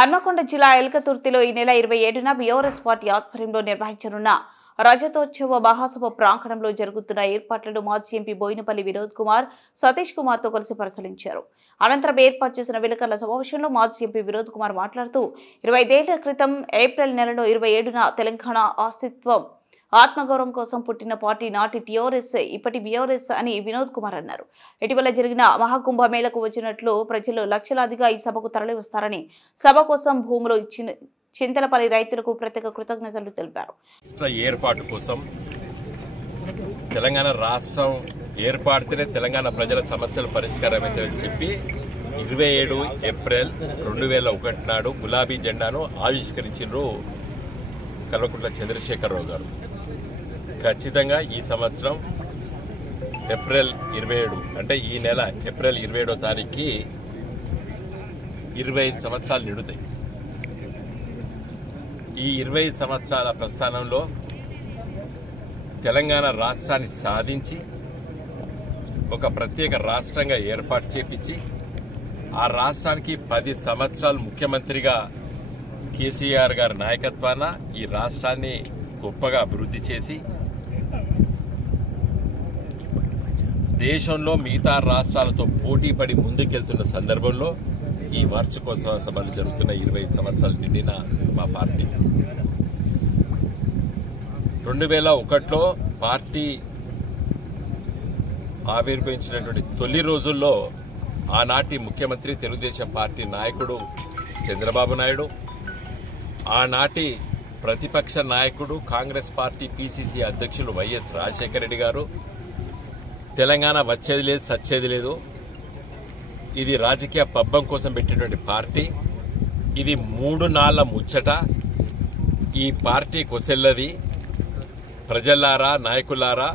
హన్మకొండ జిల్లా ఎల్కతుర్తిలో ఈ నెల 27న బీఆర్ఎస్ పార్టీ ఆధ్వర్యంలో నిర్వహించనున్న రజతోత్సవ మహాసభ ప్రాంగణంలో జరుగుతున్న ఏర్పాట్లను మాజీ ఎంపీ బోయినపల్లి వినోద్ కుమార్ సతీష్ కుమార్ తో కలిసి పరిశీలించారు. అనంతరం ఏర్పాటు చేసిన విలేకరుల సమావేశంలో మాజీ ఎంపీ వినోద్ కుమార్ మాట్లాడుతూ 25 ఏళ్ల క్రితం ఏప్రిల్ నెలలో 27న తెలంగాణ అస్తిత్వం ఆత్మగౌరవం కోసం పుట్టిన పార్టీ నాటి టీఆర్ఎస్ ఇప్పటి బీఆర్ఎస్ అని వినోద్ కుమార్ అన్నారు. ఇటీవల జరిగిన మహాకుంభమేళకు వచ్చినట్లు ప్రజలు లక్షలాదిగా ఈ సభకు తరలి వస్తారని, సభ కోసం భూములు ఇచ్చిన చింతలపల్లి రైతులకు ప్రత్యేక కృతజ్ఞతలు తెలిపారు. ఏర్పాటు కోసం తెలంగాణ రాష్ట్రం ఏర్పాటుతేనే తెలంగాణ ప్రజల సమస్యలు పరిష్కారమైందని చెప్పి 27 ఏప్రిల్ 2001 నాడు గులాబీ జెండాను ఆవిష్కరించారు కల్వకుంట్ల చంద్రశేఖరరావు గారు. ఖచ్చితంగా ఈ సంవత్సరం ఏప్రిల్ 27 అంటే ఈ నెల ఏప్రిల్ 27వ తారీఖుకి 25 సంవత్సరాలు నిండుతాయి. ఈ 25 సంవత్సరాల ప్రస్థానంలో తెలంగాణ రాష్ట్రాన్ని సాధించి ఒక ప్రత్యేక రాష్ట్రంగా ఏర్పాటు చేపించి ఆ రాష్ట్రానికి 10 సంవత్సరాలు ముఖ్యమంత్రిగా కేసీఆర్ గారి నాయకత్వాన ఈ రాష్ట్రాన్ని గొప్పగా అభివృద్ధి చేసి దేశంలో మిగతా రాష్ట్రాలతో పోటీ పడి ముందుకెళ్తున్న సందర్భంలో ఈ వార్షికోత్సవ సభలు జరుగుతున్న 25 సంవత్సరాలు నిండిన మా పార్టీ 2001లో పార్టీ ఆవిర్భవించినటువంటి తొలి రోజుల్లో ఆనాటి ముఖ్యమంత్రి తెలుగుదేశం పార్టీ నాయకుడు చంద్రబాబు నాయుడు, ఆనాటి ప్రతిపక్ష నాయకుడు కాంగ్రెస్ పార్టీ పిసిసి అధ్యక్షులు వైఎస్ రాజశేఖర రెడ్డి గారు తెలంగాణ వచ్చేది లేదు సచ్చేది లేదు, ఇది రాజకీయ పబ్బం కోసం పెట్టినటువంటి పార్టీ, ఇది 3 నాళ్ల ముచ్చట, ఈ పార్టీ కొసెల్లది, ప్రజలారా నాయకులారా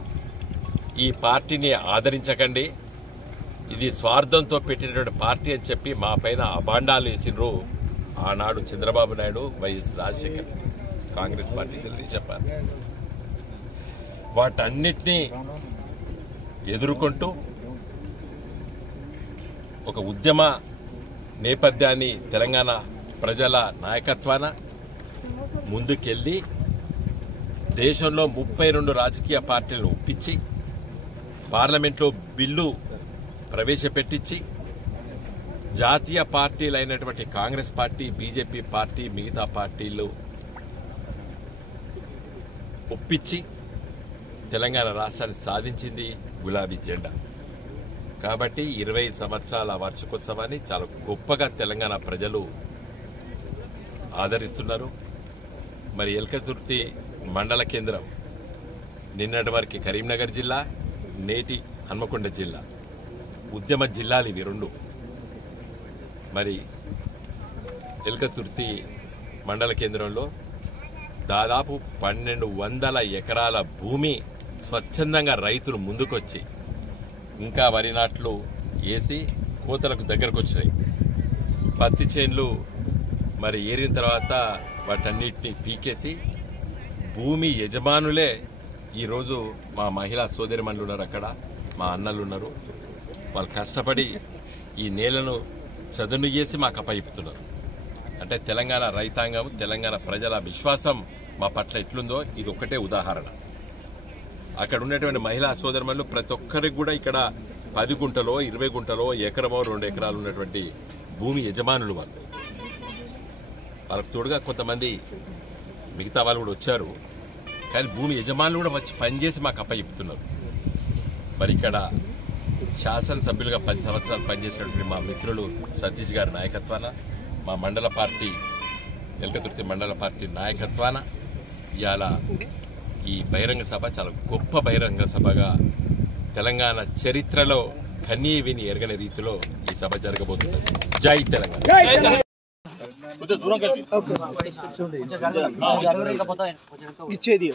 ఈ పార్టీని ఆదరించకండి, ఇది స్వార్థంతో పెట్టినటువంటి పార్టీ అని చెప్పి మా పైన అబాండాలు వేసినారు ఆనాడు చంద్రబాబు నాయుడు వైఎస్ రాజశేఖర్ కాంగ్రెస్ పార్టీ చెప్పారు. వాటన్నిటినీ ఎదుర్కొంటూ ఒక ఉద్యమ నేపథ్యాన్ని తెలంగాణ ప్రజల నాయకత్వాన ముందుకెళ్లి దేశంలో 32 రాజకీయ పార్టీలను ఒప్పించి పార్లమెంట్లో బిల్లు ప్రవేశపెట్టించి జాతీయ పార్టీలైనటువంటి కాంగ్రెస్ పార్టీ, బీజేపీ పార్టీ, మిగతా పార్టీలు ఒప్పించి తెలంగాణ రాష్ట్రాన్ని సాధించింది గులాబీ జెండా. కాబట్టి 25 సంవత్సరాల వార్షికోత్సవాన్ని చాలా గొప్పగా తెలంగాణ ప్రజలు ఆదరిస్తున్నారు. మరి ఎల్కతుర్తి మండల కేంద్రం నిన్నటి వరకు కరీంనగర్ జిల్లా, నేటి హన్మకొండ జిల్లా, ఉద్యమ జిల్లాలు ఇవి రెండు. మరి ఎల్కతుర్తి మండల కేంద్రంలో దాదాపు 1200 ఎకరాల భూమి స్వచ్ఛందంగా రైతులు ముందుకొచ్చి ఇంకా వరి నాట్లు వేసి కోతలకు దగ్గరకు వచ్చినాయి. పత్తి చేన్లు మరి ఏరిన తర్వాత వాటన్నిటిని పీకేసి భూమి యజమానులే ఈరోజు మా మహిళా సోదరిమణులు ఉన్నారు, అక్కడ మా అన్నలు ఉన్నారు, వాళ్ళు కష్టపడి ఈ నేలను చదును చేసి మాకు అప్పగిస్తున్నారు. అంటే తెలంగాణ రైతాంగం, తెలంగాణ ప్రజల విశ్వాసం మా పట్ల ఎట్లుందో ఇది ఒకటే ఉదాహరణ. అక్కడ ఉన్నటువంటి మహిళా సోదరులు ప్రతి ఒక్కరికి కూడా ఇక్కడ 10 గుంటలో 20 గుంటలో ఎకరమో 2 ఎకరాలు ఉన్నటువంటి భూమి యజమానులు వాళ్ళు. వాళ్ళకు తోడుగా కొంతమంది మిగతా వాళ్ళు కూడా వచ్చారు, కానీ భూమి యజమానులు కూడా వచ్చి పనిచేసి మాకు అప్పగిస్తున్నారు. మరి ఇక్కడ శాసనసభ్యులుగా 10 సంవత్సరాలు పనిచేసినటువంటి మా మిత్రులు సతీష్ గారి నాయకత్వాన, మా మండల పార్టీ ఎల్కతుర్తి మండల పార్టీ నాయకత్వాన ఇవాళ ఈ బహిరంగ సభ చాలా గొప్ప బహిరంగ సభగా తెలంగాణ చరిత్రలో కన్నీ విని ఎరగని రీతిలో ఈ సభ జరగబోతున్నది. జై తెలంగాణ. ఇచ్చేది